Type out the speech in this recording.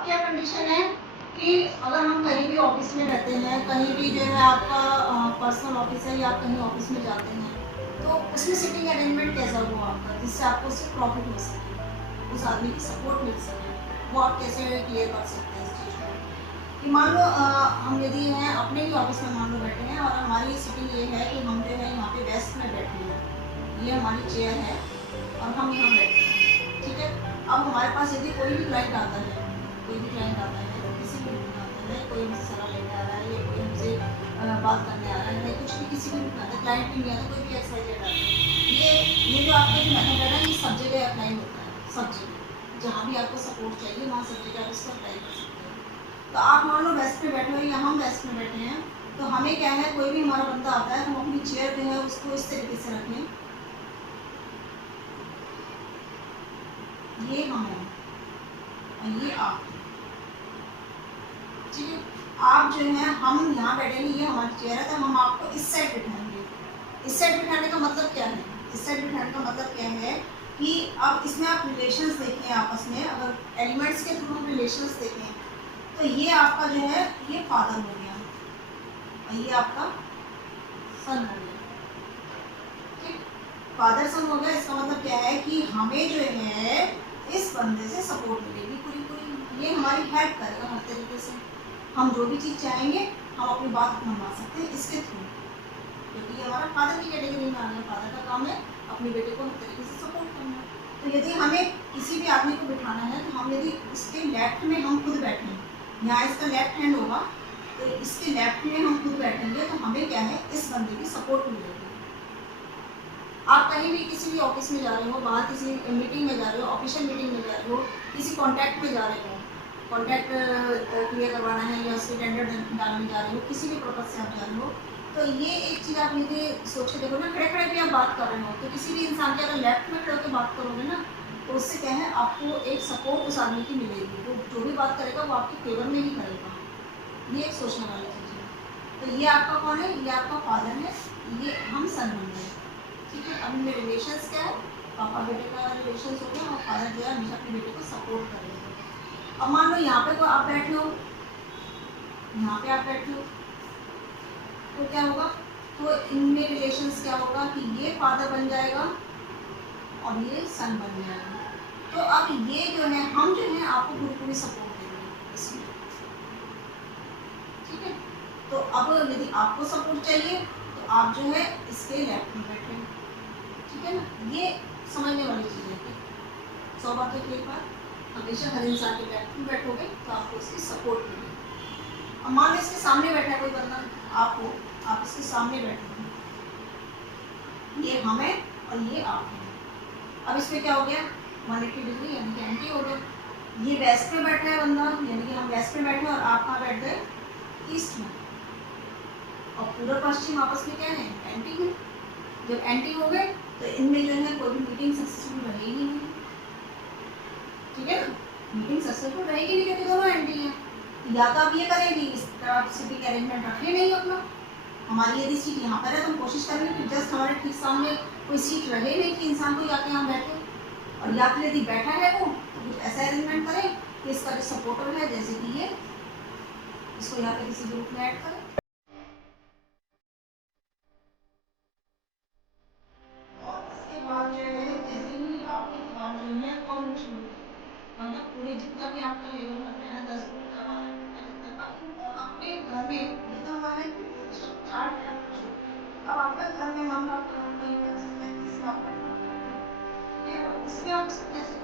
अब क्या कंडीशन है कि अगर हम कहीं भी ऑफिस में रहते हैं, कहीं भी जो है आपका पर्सनल ऑफिस है या आप कहीं ऑफिस में जाते हैं, तो उसमें सिटिंग अरेंजमेंट कैसा हुआ आपका, जिससे आपको उससे प्रॉफिट हो सके, उस आदमी की सपोर्ट मिल सके, वो आप कैसे क्लियर कर सकते हैं इस चीज़ को। कि मान लो हम यदि हैं अपने ही ऑफिस में मान लो बैठे हैं और हमारी सिटिंग ये है कि हम जो है यहाँ पे वेस्ट में बैठे हैं, ये हमारी चेयर है और हम यहाँ बैठे हैं, ठीक है। अब हमारे पास यदि कोई भी क्लाइंट आता है, कोई भी क्लाइंट आता है, किसी भी आता है, कोई हमसे सलाह लेने आ रहा है या कोई हमसे बात करने आ रहा है, कुछ भी किसी भी आता है, क्लाइंट भी नहीं आता, कोई भी एक्सवाइजेड आता है, ये जो आपका जो मेथड है ना, ये सब जगह अप्लाई होता है, सब जगह जहाँ भी आपको सपोर्ट चाहिए वहाँ सब जगह आप इसको अप्लाई कर सकते हैं। तो आप मान लो वेस्ट में बैठे हो या हम वेस्ट में बैठे हैं, तो हमें क्या है, कोई भी हमारा बंदा आता है, हम अपनी चेयर जो है उसको इस तरीके से रखें, ये हम हैं और ये आप, ठीक है। आप जो है हम यहाँ बैठेंगे, ये हमारी चेयर है, तो हम आपको इस साइड बिठाएंगे। इस साइड बिठाने का मतलब क्या है, इस साइड बिठाने का मतलब क्या है कि अब इसमें आप रिलेशंस देखें आपस में, अगर एलिमेंट्स के थ्रू रिलेशंस देखें, तो ये आपका जो है ये फादर हो गया और ये आपका सन हो गया, ठीक। फादर सन हो गया, इसका मतलब क्या है कि हमें जो है इस बंदे से सपोर्ट मिलेगी पूरी पूरी, ये हमारी हेल्प करेगा हर तरीके से, हम जो भी चीज़ चाहेंगे हम अपनी बात मनवा सकते हैं इसके थ्रू, क्योंकि ये हमारा फादर की कैटेगरी में आ गया। फादर का काम है अपने बेटे को हर तरीके से सपोर्ट करना। तो यदि हमें किसी भी आदमी को बिठाना है, तो हम यदि इसके लेफ्ट में हम खुद बैठें, यहाँ इसका लेफ्ट हैंड होगा, तो इसके लेफ्ट में हम खुद बैठेंगे, तो हमें क्या है, इस बंदे की सपोर्ट मिलेगी। आप कहीं भी किसी भी ऑफिस में जा रहे हो, बाहर किसी मीटिंग में जा रहे हो, ऑफिशियल मीटिंग में जा रहे हो, किसी कॉन्टैक्ट में जा रहे हो, कॉन्टैक्ट क्लियर करवाना है या उसके टेंडर डालने जा रहे हो, किसी भी पर्पज से आप जा रहे हो, तो ये एक चीज़ आप यदि सोच के देखो ना, खड़े खड़े भी आप बात कर रहे हो, तो किसी भी इंसान के अगर लेफ्ट में खड़े होकर बात करोगे ना, तो उससे क्या है, आपको एक सपोर्ट उस आदमी की मिलेगी, वो जो भी बात करेगा वो आपके फेवर में ही करेगा। ये एक सोचने वाली चीज़ है। तो ये आपका कौन है, ये आपका फादर है, ये हम सन बन गए, ठीक है। अब इनमें रिलेशंस क्या है, पापा बेटे का रिलेशंस हो गया और फादर जो है हमेशा अपने बेटे को सपोर्ट करेंगे। अब मान लो यहाँ पे कोई आप बैठे हो, यहाँ पे आप बैठे हो, तो क्या होगा, तो इनमें रिलेशंस क्या होगा कि ये फादर बन जाएगा और ये सन बन जाएगा। तो अब ये जो है हम जो है आपको पूरी पूरी सपोर्ट देंगे इसमें, ठीक है। तो अब यदि आपको सपोर्ट चाहिए तो आप जो है इसके लेफ्ट में बैठे, ठीक है ना। ये समझने वाली चीज़ है, 100 बातें की एक बार, हमेशा हर इंसान के लेफ्ट में बैठोगे तो आपको उसकी सपोर्ट मिलेगी। अब मान लो इसके सामने बैठा है कोई बंदा, आपको, आप इसके सामने बैठे हैं, ये हम है और ये आप है। अब इसमें क्या हो गया, 180 डिग्री यानी कि एंटी हो गया। ये वेस्ट में बैठा है बंदा, यानी कि हम वेस्ट में बैठे और आप कहाँ बैठ गए, ईस्ट में, और पूर्व पश्चिम आपस में क्या है, एंटी है। जब एंटी हो गए तो इनमें जो है कोई भी मीटिंग सक्सेसफुल रहेगी नहीं, ठीक है ना, मीटिंग सक्सेसफुल रहेगी नहीं क्योंकि दोनों एंटी हैं। या तो आप ये करेंगे इस तरह सिटिंग अरेंजमेंट रखें नहीं अपना, हमारी यदि सीट यहाँ पर है तो हम कोशिश करेंगे कि जस्ट हमारे ठीक सामने कोई सीट रहे नहीं कि इंसान को जाके यहाँ बैठे, और या फिर यदि बैठा है वो तो कुछ ऐसा अरेंजमेंट करें कि इसका जो सपोर्टर है, जैसे कि ये, इसको यहाँ पे किसी ग्रुप में ऐड करें। और इसके बाद जो है जैसे ही आपकी बात जो है कम शुरू, मतलब पूरे जितना भी आपका लेवल लग रहा है 10 का 12 का जितना का, अपने घर में ये तो हमारा थर्ड है। अब आपका घर में मान लो आपका घर कोई 25-35 का अपार्टमेंट है, ठीक है, उसमें आप उसको कैसे